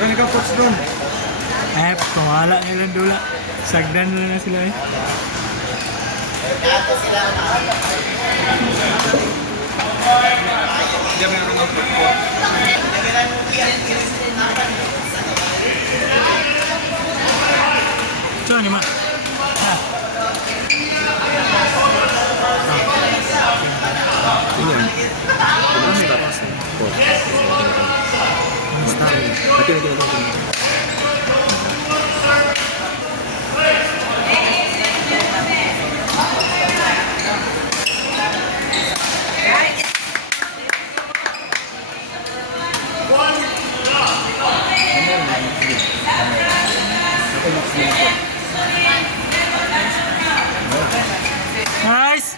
Ano ka coach doon? Kumala nilang dula. Sagdan na sila eh. Diyan meron ng football. So, ano ma? Nice!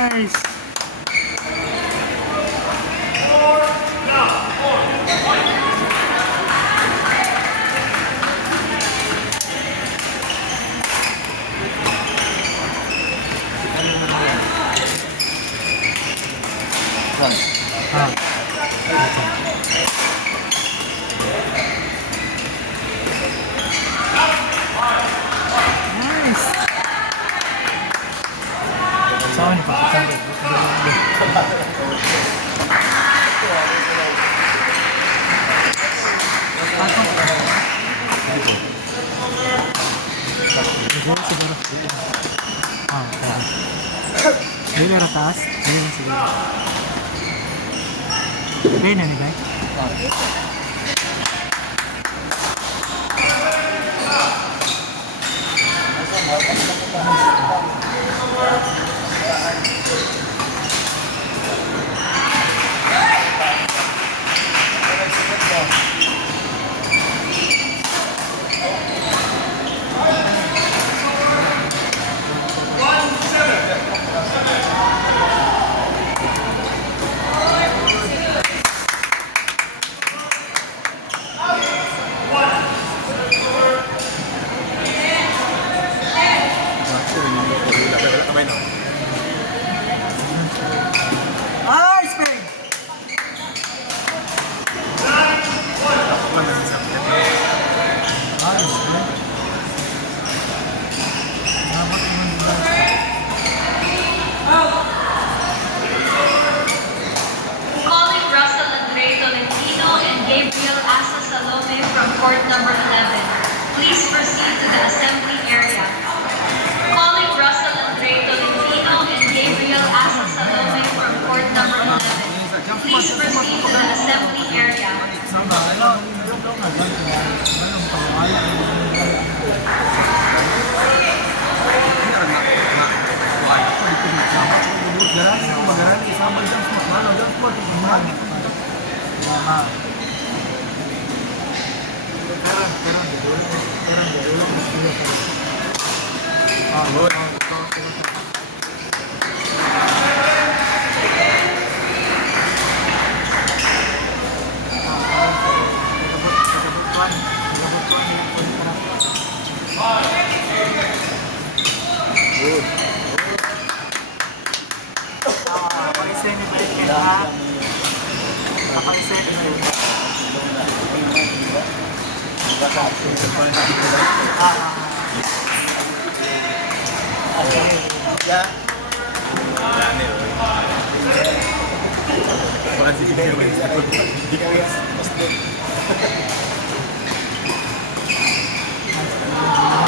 Nice! Nice! Saan pa? Siguro. Dili ratas. Dili siguro. Play na ni Bay? Nice, Bay! Calling Russell Andre Tolentino and Gabriel Asa Salome from court number 11. Please proceed to the assembly area. Calling Russell Andre Tolentino and Gabriel Asa Salome from court number 11. Please proceed to the assembly area. Paisay ni Blake kay ha. Paisay ni Blake.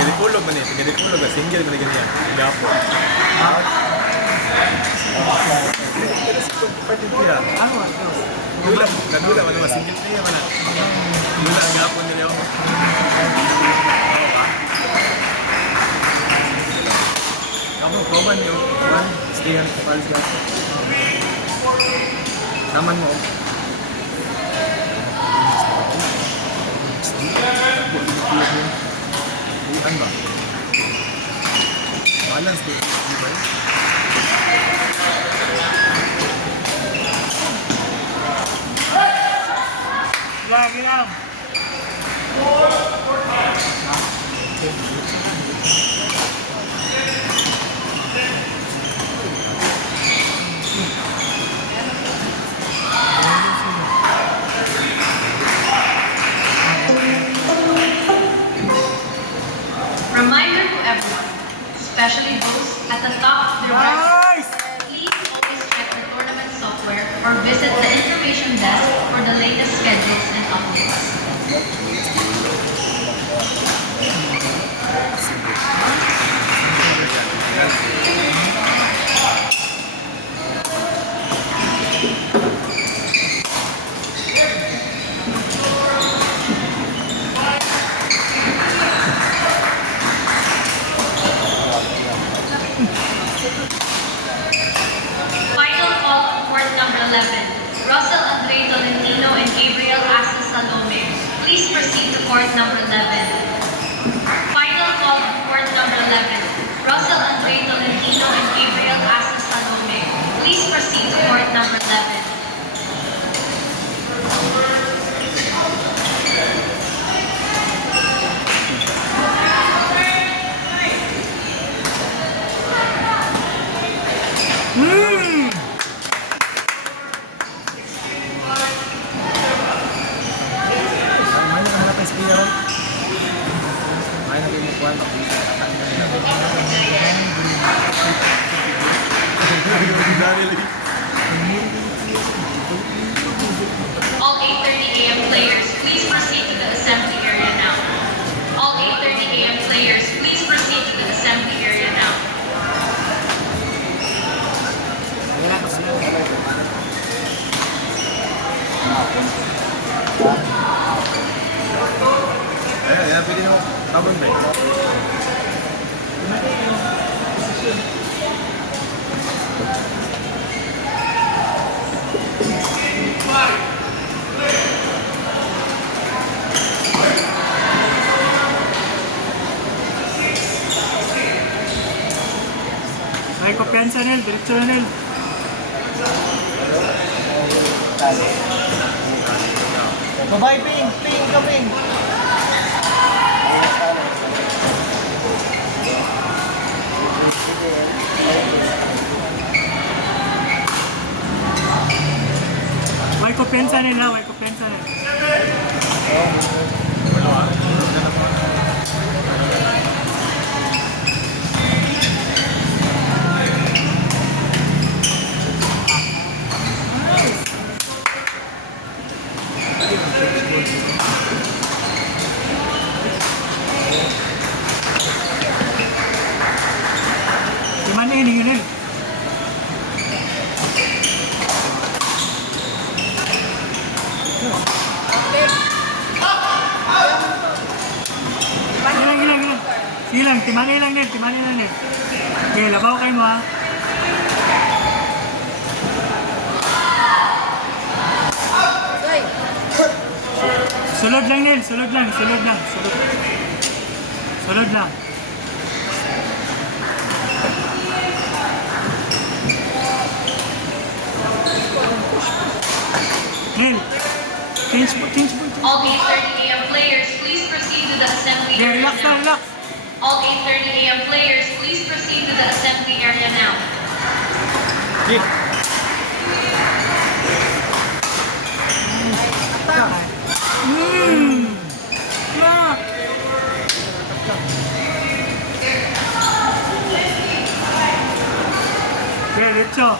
Jadi kulog man eh. Jadi kulog. Single man ganyan. Gapo. Dula, nadula man naman. Single niya man. Dula ang gapon nila ako. Kamu kauban yung one stay on Paris gas. Naman mo. Gilang. Reminder to everyone, especially those at the top of their website, Nice! please always check the tournament software or visit the information desk for the latest schedules and updates. Final call on court number 11. Russell Andre Tolentino and Gabriel Asa Salome. Please proceed to court number 11. Final call on court number 11. Russell Andre Tolentino and Gabriel Asa Salome. Please proceed to court number 11. Main ka hanap ng speaker ron. Main na rin mo kuhan. All 8:30 a.m. players, please proceed to the assembly area now. All 8:30 a.m. players, please proceed to the assembly area now. Ayan, pwede mo. Tabon ba? May kumpiyansa Nel, diretso na Nel. Bye-bye, Ping! Ping ka, Ping! May kumpiyansa Nel ha, may kumpiyansa Nel. Gimana ini Nel? Gilang. Gilang, timani lang Nel. Okay, labaw kayo mo ha. Sulod lang Nel, sulod lang. Sulod lang. Nel, change mo. All 8:30 a.m. players, please proceed to the assembly Okay, area relax now. lang. All 8:30 a.m. players, please proceed to the assembly area now. Yeah. Okay, diretso.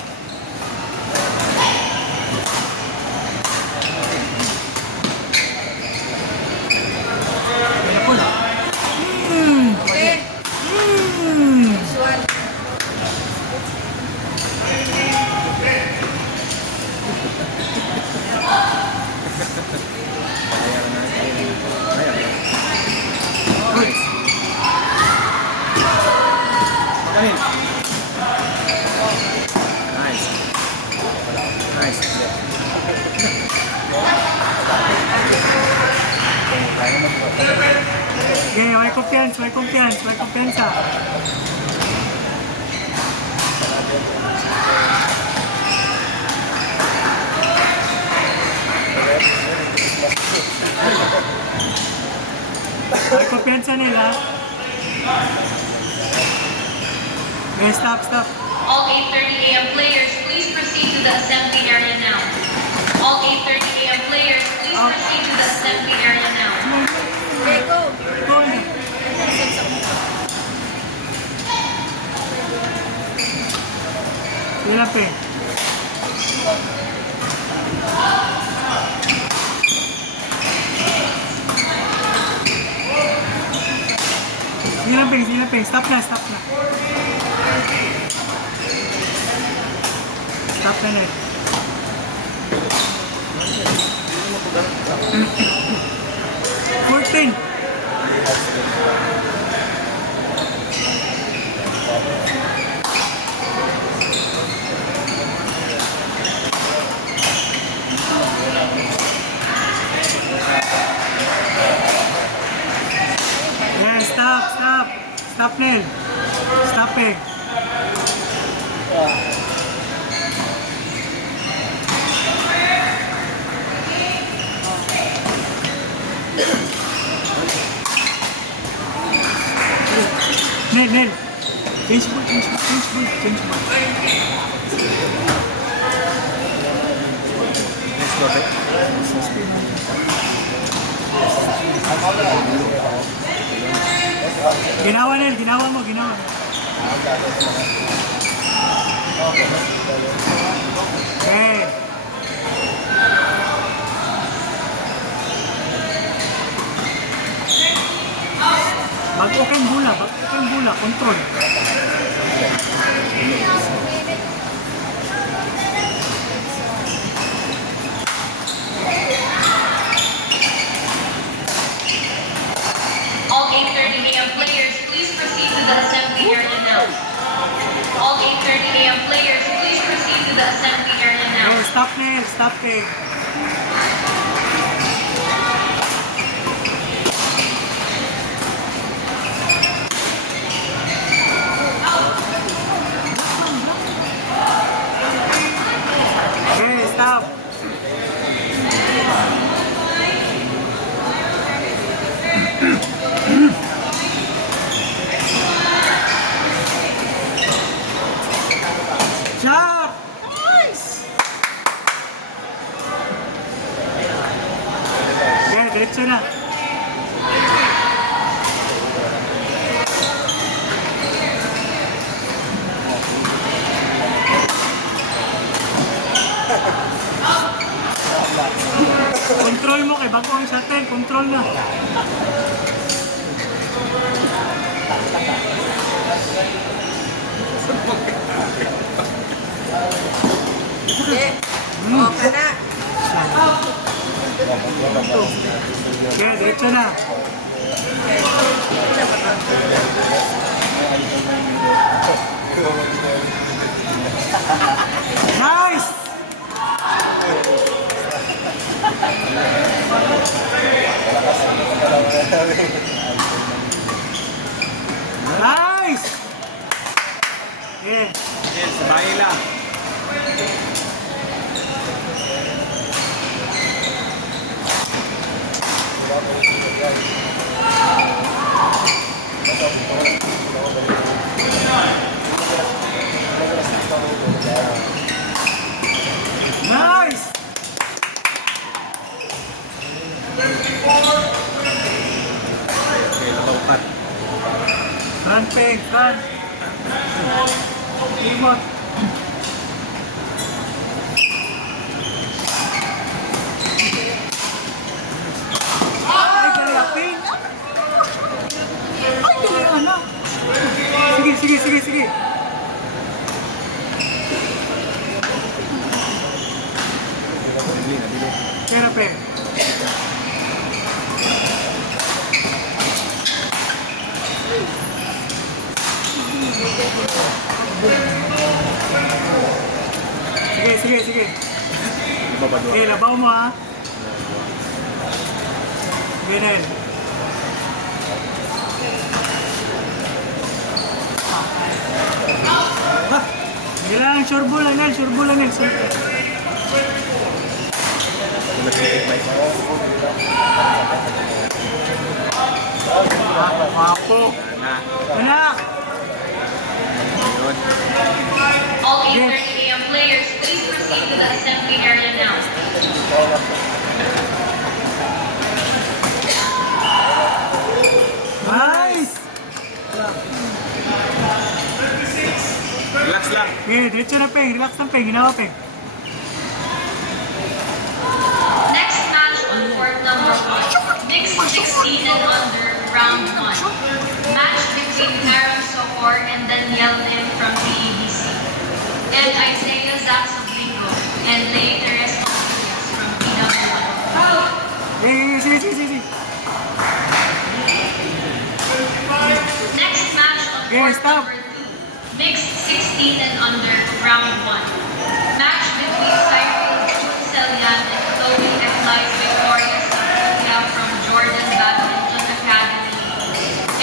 Kanin. Nice. Okay, may kumpiyansa. depensa nila. Okay, stop. All 8:30 a.m. players, please proceed to the assembly area now. All 8:30 a.m. players, please proceed to the assembly area now. Go na. Sila, Peng. Sige na, Peng. Stop na. Stop na. 14. Yeah, stop, Nel. Stop, Peng. Nel. Change ball. Let's go back. Ginawa, Nel. Ginawa mo. Okay. Bago kayong bula. Control. All 8:30 a.m. players, please proceed to the assembly area now. All 8:30 a.m. players, please proceed to the assembly area now. Okay, stop, Nel. Stop, Peng. Okay, stop. Shot! Nice! Okay, diretso na. Control mo kay bago ang shuttle, control na. Okay na. Okay, diretso na. Nice! Nice! Yeah. Yes, sabay lang. Nice! Okay, labaw Front, Peng, front. Remote. Ay, dali, Peng. Ay, dali, anak. Sige. Kaya, Peng. Sige. Okay, labaw mo ha. Ganun. Ha! Kailangan sure ball lang. Anak! Yun. All 8:30 a.m. players, please proceed to the assembly area now. Nice! Relax lang. Okay, diretso na Peng. Relax lang Peng. Ginawa Peng. Next match on court number 1, mixed 16 and under, round 1. Match between Aaron Sokor and Daniel Lim from PEBC, and Isaiah Zaxoblingo and Lay Teres Rodriguez from PW1. Sige. Next match on Okay, court stop. number 2, mixed 16 and under, round 1. Match between Cyril Junselian and Chloe Eclice Victoria Sapulia from Jordan Badminton Academy,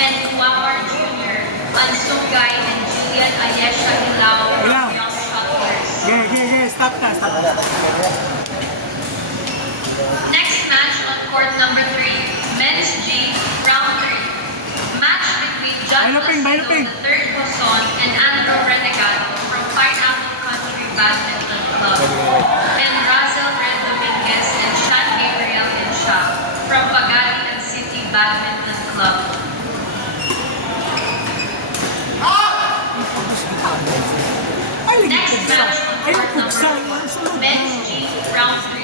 and Wamar Jr., Ansugay and Julian Ayesha Hilao from Hilao. Young Shuttlers. Okay. Stop na. Next match on court number 3, men's G, round 3. Match between John Bailo, Ping. Placido, the third Boson, and Andrew Renegado from Pineapple Country Badminton Club, and Razel Red Dominguez and Sean Gabriel Insha from Pagadian City Badminton Club. Next match on court number 4, men's G, round 3.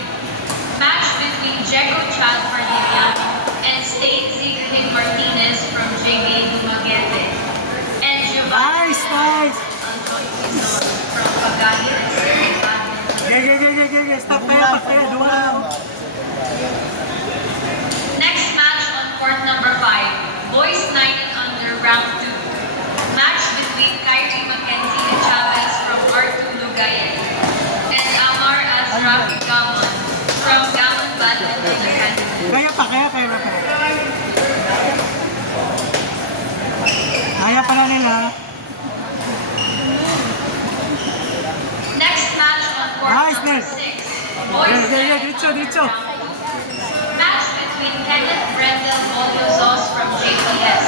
Match between Jego Chad Martiniano and Stacey Green Martinez from JB Dumaguete, and Giovanni Nice. Anjoy Quezon from Pagadian City Badminton. Okay. Stop tayo. Dua na ako. Next match on court number 5, boys 9 and under, round 2. Match between Kyrie Mackenzie and Chavez from R2 Lugayen, and Amar Azraq Gamon from Gamon Badminton Academy. Kaya pa. Kaya pa na nila. Next match on court Nice, number Ned. 6, boys Yeah, 10 and diretso. under, round 2. Match between Kenneth Brendel Moliozos from JPS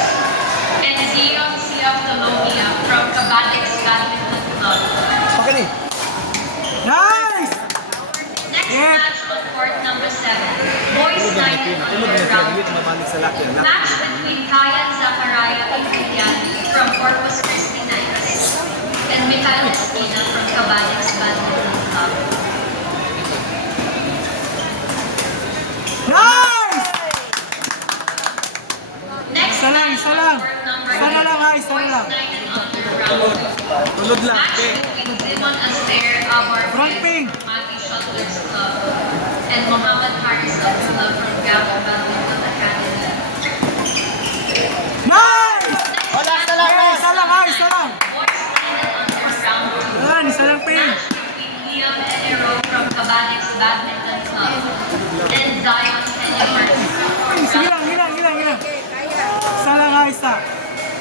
and Zion Siaftolomia from Cabatex Badminton Club. Nice! Next Yeah. match on court number 7, boys 9 and under, round 2. Match between Kayan Zachariah Igulian from Corpus Christi Knights and Mikhail Espina from Cabatex Badminton Club. Nice! Next Isa lang. match on court number Isa na 8, lang, isa na boys lang. 9 and under, round 2. Tulod lang. Match between Zimon Aster Abar Front ping. Mati Shuttlers Club and Muhammad Haris Abdullah from Gamon Badminton Academy. Nice! Next Okay, isa lang. boys 9 and under, round 2. Yan, isa lang Peng. Match between Liam Enero from Cabatex Badminton Club and Zion Enimers from Sige lang. Isa lang.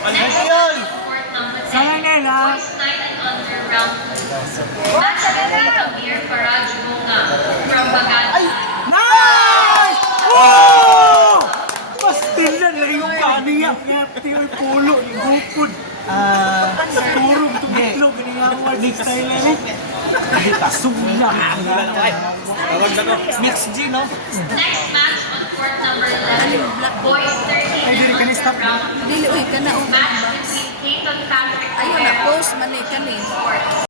Next match on court number 10, Isa lang yan, ha? boys 9 and under, round 2. Match between Amir Faraj Bunga from Bagati Nice! Woo! Pastil yan. Layong kaniya. Ngapti yung pulo. Yung bukod. Turog. Tumitlog. Ganyan next style na rin. Kasula. Tawag na to. Mix G, no? Next match on court number 11, boys 13 Ay, dili ka ni and stop. under, round 2. Dili, uy, kana o. Match between Clayton Patrick Ayun na, Rivera post man eh, kani. Sports